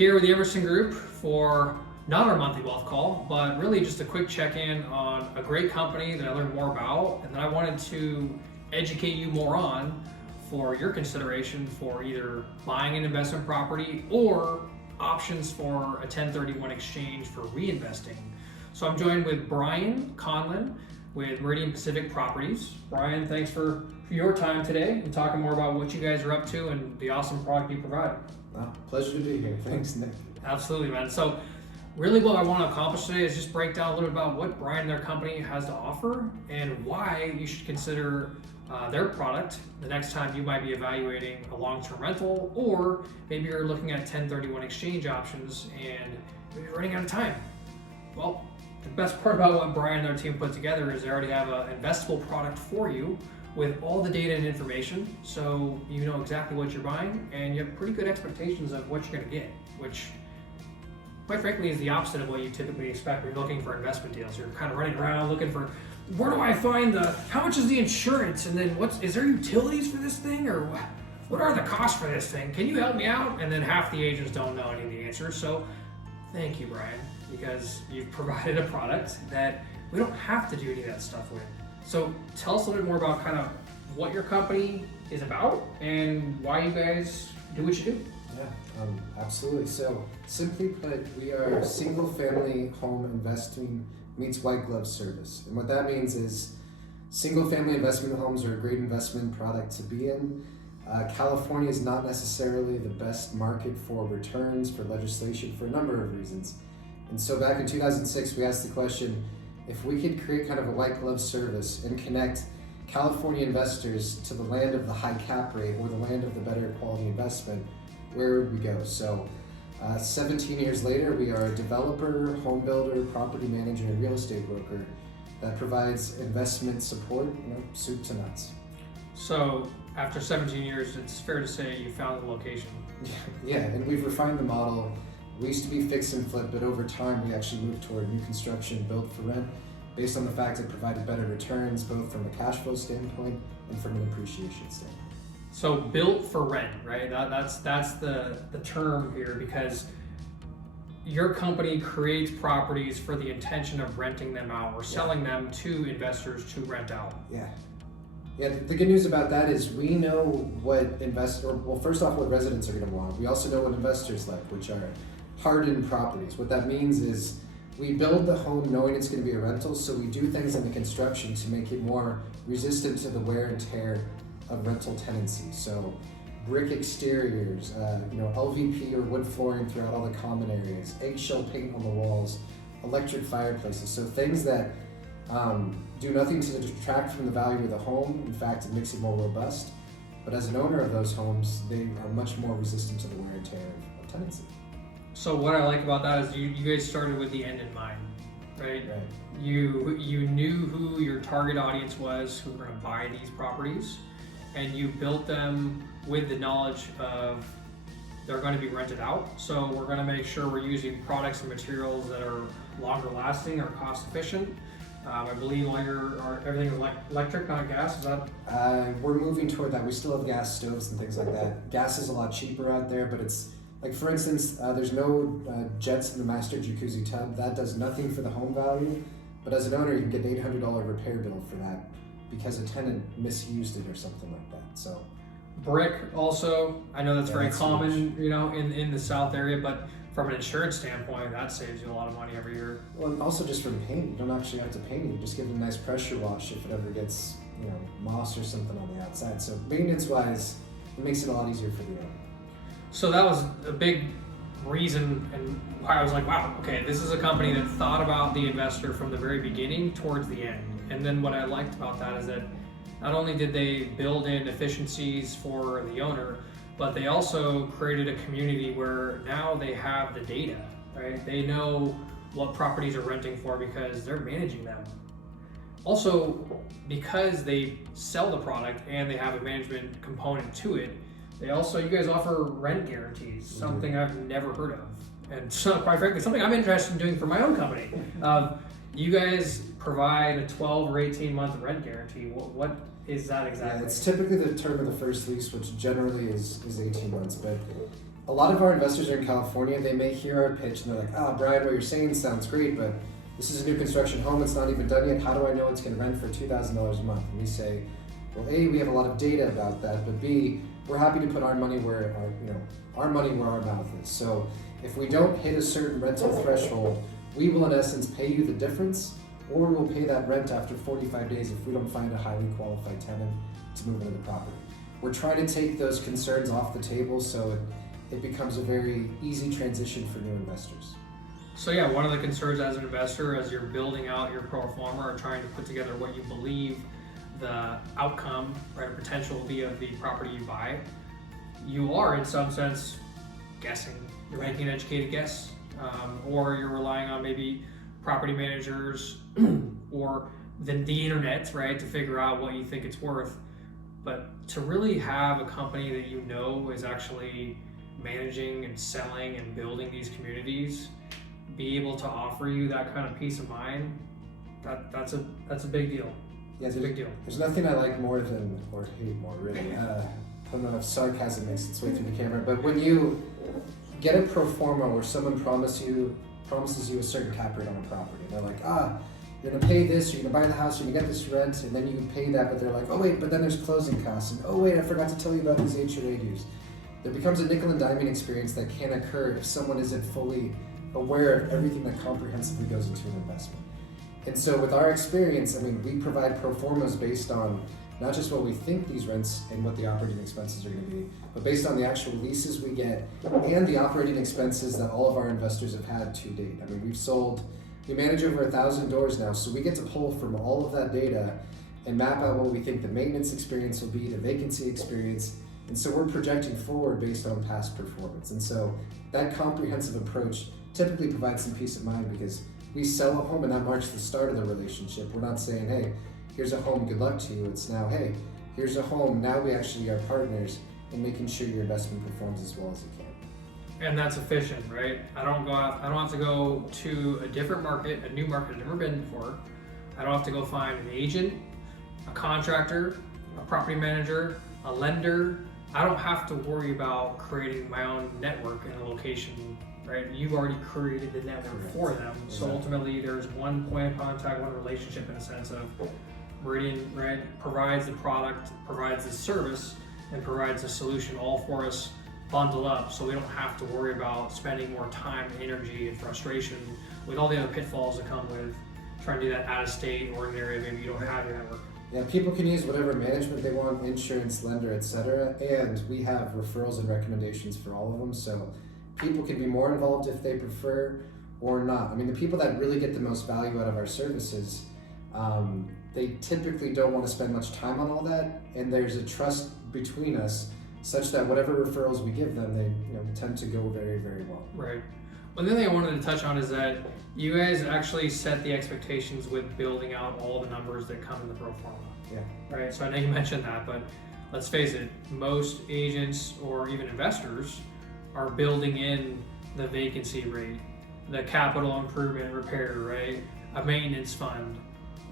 here with the Emerson Group for not our monthly wealth call, but really just a quick check-in on a great company that I learned more about and that I wanted to educate you more on for your consideration for either buying an investment property or options for a 1031 exchange for reinvesting. So I'm joined with Brian Conlon with Meridian Pacific Properties. Brian, thanks for your time today and talking more about what you guys are up to and the awesome product you provide. Pleasure to be here. Thanks, Nick. Absolutely, man. So really what I want to accomplish today is just break down a little bit about what Brian and their company has to offer and why you should consider their product the next time you might be evaluating a long-term rental, or maybe you're looking at 1031 exchange options and maybe you're running out of time. Well, the best part about what Brian and their team put together is they already have an investable product for you with all the data and information, so you know exactly what you're buying and you have pretty good expectations of what you're going to get, which quite frankly is the opposite of what you typically expect when you're looking for investment deals. You're kind of running around looking for, where do I find how much is the insurance, and then is there utilities for this thing, or what are the costs for this thing? Can you help me out? And then half the agents don't know any of the answers. So thank you, Brian, because you've provided a product that we don't have to do any of that stuff with. So tell us a little bit more about kind of what your company is about and why you guys do what you do. Yeah, absolutely. So simply put, we are single-family home investing meets white glove service. And what that means is single-family investment homes are a great investment product to be in. California is not necessarily the best market for returns, for legislation, for a number of reasons. And so back in 2006, we asked the question, if we could create kind of a white glove service and connect California investors to the land of the high cap rate or the land of the better quality investment, where would we go? So 17 years later, we are a developer, home builder, property manager, and real estate broker that provides investment support, soup to nuts. So after 17 years, it's fair to say you found the location. Yeah, and we've refined the model. We used to be fix and flip, but over time we actually moved toward new construction, built for rent, based on the fact it provided better returns, both from a cash flow standpoint and from an appreciation standpoint. So built for rent, right? That's the term here, because your company creates properties for the intention of renting them out or selling them to investors to rent out. Yeah, the good news about that is we know what first off, what residents are going to want. We also know what investors like, which are hardened properties. What that means is we build the home knowing it's going to be a rental, so we do things in the construction to make it more resistant to the wear and tear of rental tenancy. So brick exteriors, LVP or wood flooring throughout all the common areas, eggshell paint on the walls, electric fireplaces. So things that do nothing to detract from the value of the home. In fact, it makes it more robust. But as an owner of those homes, they are much more resistant to the wear and tear of tenancy. So what I like about that is you guys started with the end in mind, right? You knew who your target audience was, who were going to buy these properties, and you built them with the knowledge of they're going to be rented out. So we're going to make sure we're using products and materials that are longer lasting or cost efficient. I believe everything is electric, not gas. Is that? We're moving toward that. We still have gas stoves and things like that. Gas is a lot cheaper out there, but it's like, for instance, there's no jets in the master jacuzzi tub. That does nothing for the home value, but as an owner, you can get an $800 repair bill for that because a tenant misused it or something like that. So, brick also, I know that's very common, in the South area, but from an insurance standpoint, that saves you a lot of money every year. Well, and also just from paint, you don't actually have to paint it. You just give it a nice pressure wash if it ever gets, moss or something on the outside. So maintenance-wise, it makes it a lot easier for the owner. So that was a big reason and why I was like, wow, okay, this is a company that thought about the investor from the very beginning towards the end. And then what I liked about that is that not only did they build in efficiencies for the owner, but they also created a community where now they have the data, right? They know what properties are renting for because they're managing them. Also, because they sell the product and they have a management component to it, you guys offer rent guarantees, something I've never heard of. And so, quite frankly, something I'm interested in doing for my own company. You guys provide a 12 or 18 month rent guarantee. What is that exactly? Yeah, it's typically the term of the first lease, which generally is 18 months, but a lot of our investors are in California. They may hear our pitch and they're like, Brian, what you're saying sounds great, but this is a new construction home. It's not even done yet. How do I know it's going to rent for $2,000 a month? And we say, well, A, we have a lot of data about that, but B, we're happy to put our money where our mouth is. So if we don't hit a certain rental threshold, we will in essence pay you the difference, or we'll pay that rent after 45 days if we don't find a highly qualified tenant to move into the property. We're trying to take those concerns off the table so it becomes a very easy transition for new investors. So yeah, one of the concerns as an investor, as you're building out your pro forma or trying to put together what you believe the outcome, right, or potential will be of the property you buy, you are in some sense guessing. You're making an educated guess, or you're relying on maybe property managers or the internet, right, to figure out what you think it's worth. But to really have a company that you know is actually managing and selling and building these communities, be able to offer you that kind of peace of mind, that's a big deal. Yeah, it's a big deal. There's nothing I like more than, or hate more really. I don't know if sarcasm makes its way through the camera, but when you get a pro forma where someone promises you a certain cap rate on a property, and they're like, you're gonna pay this, you're gonna buy the house, you're gonna get this rent, and then you pay that, but they're like, oh wait, but then there's closing costs, and oh wait, I forgot to tell you about these HOA dues. There becomes a nickel and diming experience that can occur if someone isn't fully aware of everything that comprehensively goes into an investment. And so with our experience, we provide pro formas based on not just what we think these rents and what the operating expenses are going to be, but based on the actual leases we get and the operating expenses that all of our investors have had to date. We manage over 1,000 doors now, so we get to pull from all of that data and map out what we think the maintenance experience will be, the vacancy experience, and so we're projecting forward based on past performance. And so that comprehensive approach typically provides some peace of mind because we sell a home and that marks the start of the relationship. We're not saying, hey, here's a home, good luck to you. It's now, hey, here's a home, now we actually are partners in making sure your investment performs as well as it can. And that's efficient, right? I don't have to go to a different market, a new market I've never been before. I don't have to go find an agent, a contractor, a property manager, a lender. I don't have to worry about creating my own network in a location, right? You've already created the network for them. So ultimately there's one point of contact, one relationship in a sense of Meridian, right, provides the product, provides the service, and provides a solution all for us bundled up, so we don't have to worry about spending more time, energy, and frustration with all the other pitfalls that come with trying to do that out of state or in an area maybe you don't have your network. Yeah, people can use whatever management they want, insurance, lender, etc. And we have referrals and recommendations for all of them, so people can be more involved if they prefer or not. The people that really get the most value out of our services, they typically don't want to spend much time on all that, and there's a trust between us such that whatever referrals we give them, they tend to go very, very well. Right. One thing I wanted to touch on is that you guys actually set the expectations with building out all the numbers that come in the pro forma. Yeah. Right. So I know you mentioned that, but let's face it, most agents or even investors are building in the vacancy rate, the capital improvement repair, right? A maintenance fund.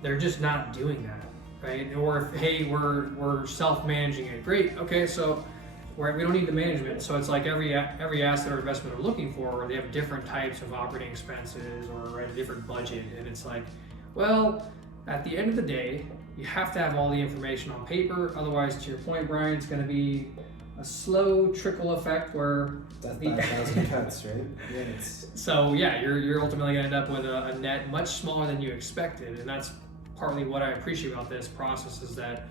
They're just not doing that, right? Or if, hey, we're self-managing it. Great. Okay, so we don't need the management. So it's like every asset or investment they're looking for, they have different types of operating expenses or a different budget. And it's like, well, at the end of the day, you have to have all the information on paper. Otherwise, to your point, Brian, it's going to be a slow trickle effect where death by 1,000 cuts, right? Yeah, so yeah, you're ultimately going to end up with a net much smaller than you expected, and that's partly what I appreciate about this process is that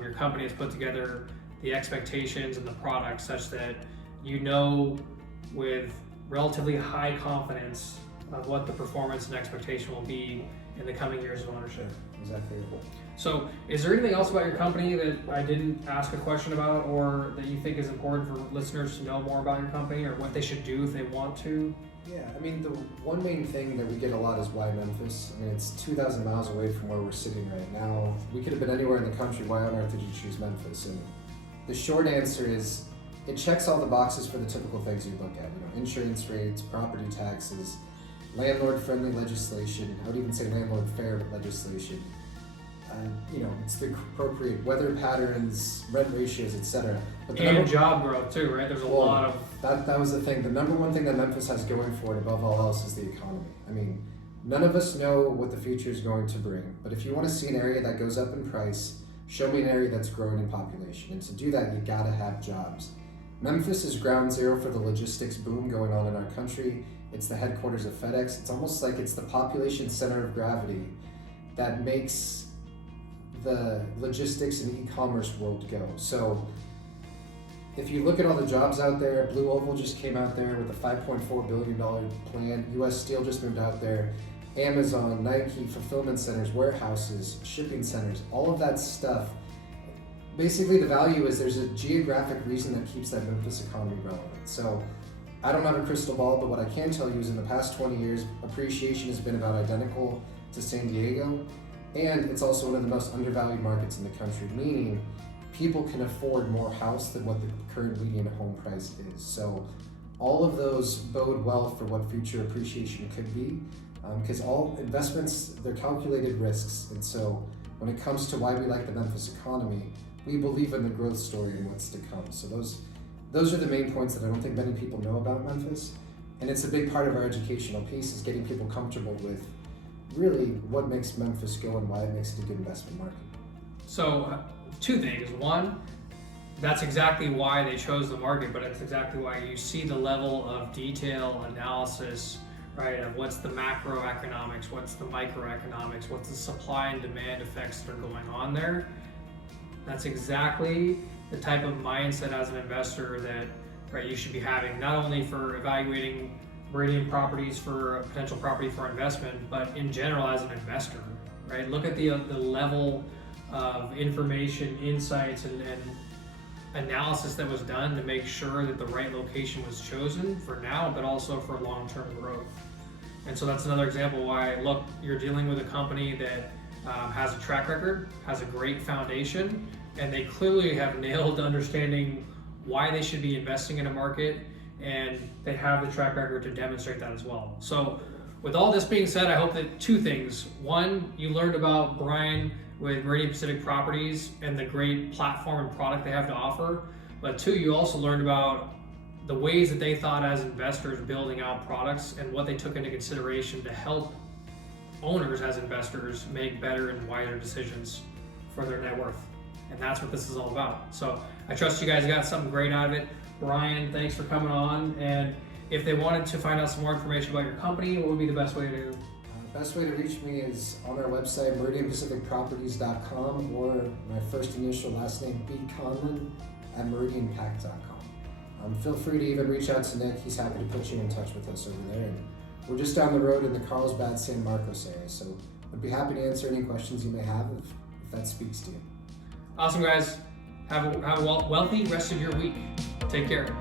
your company has put together the expectations and the product such that you know with relatively high confidence of what the performance and expectation will be in the coming years of ownership. Exactly. So is there anything else about your company that I didn't ask a question about or that you think is important for listeners to know more about your company or what they should do if they want to? Yeah, the one main thing that we get a lot is why Memphis? It's 2,000 miles away from where we're sitting right now. We could have been anywhere in the country. Why on earth did you choose Memphis? And the short answer is it checks all the boxes for the typical things you look at. Insurance rates, property taxes, landlord-friendly legislation. I would even say landlord-fair legislation. it's the appropriate weather patterns, rent ratios, etc. But and job growth too, right? There's a lot of that was the thing. The number one thing that Memphis has going for it above all else is the economy. I mean, none of us know what the future is going to bring, but if you want to see an area that goes up in price, show me an area that's growing in population. And to do that, you gotta have jobs. Memphis is ground zero for the logistics boom going on in our country. It's the headquarters of FedEx. It's almost like it's the population center of gravity that makes the logistics and e-commerce world go. So if you look at all the jobs out there, Blue Oval just came out there with a $5.4 billion plan. US Steel just moved out there. Amazon, Nike, fulfillment centers, warehouses, shipping centers, all of that stuff. Basically, the value is there's a geographic reason that keeps that Memphis economy relevant. So I don't have a crystal ball, but what I can tell you is in the past 20 years, appreciation has been about identical to San Diego, and it's also one of the most undervalued markets in the country, meaning people can afford more house than what the current median home price is. So all of those bode well for what future appreciation could be, because all investments, they're calculated risks. And so when it comes to why we like the Memphis economy, we believe in the growth story and what's to come. So those are the main points that I don't think many people know about Memphis. And it's a big part of our educational piece, is getting people comfortable with really what makes Memphis go and why it makes it a good investment market. So two things. One, that's exactly why they chose the market, but it's exactly why you see the level of detail analysis, right, of what's the macroeconomics, what's the microeconomics, what's the supply and demand effects that are going on there. That's exactly the type of mindset as an investor that, right, you should be having, not only for evaluating Meridian properties for a potential property for investment, but in general as an investor, right? Look at the level of information, insights, and analysis that was done to make sure that the right location was chosen for now, but also for long-term growth. And so that's another example why, look, you're dealing with a company that has a track record, has a great foundation, and they clearly have nailed understanding why they should be investing in a market, and they have the track record to demonstrate that as well. So with all this being said, I hope that two things. One, you learned about Brian with Meridian Pacific Properties and the great platform and product they have to offer. But two, you also learned about the ways that they thought as investors building out products and what they took into consideration to help owners as investors make better and wiser decisions for their net worth. And that's what this is all about. So I trust you guys got something great out of it. Brian, thanks for coming on. And if they wanted to find out some more information about your company, what would be the best way to? Best way to reach me is on our website, meridianpacificproperties.com, or my first initial last name, BConlon, at meridianpac.com. Feel free to even reach out to Nick. He's happy to put you in touch with us over there. And we're just down the road in the Carlsbad, San Marcos area, so I'd be happy to answer any questions you may have if that speaks to you. Awesome, guys. Have a wealthy rest of your week. Take care.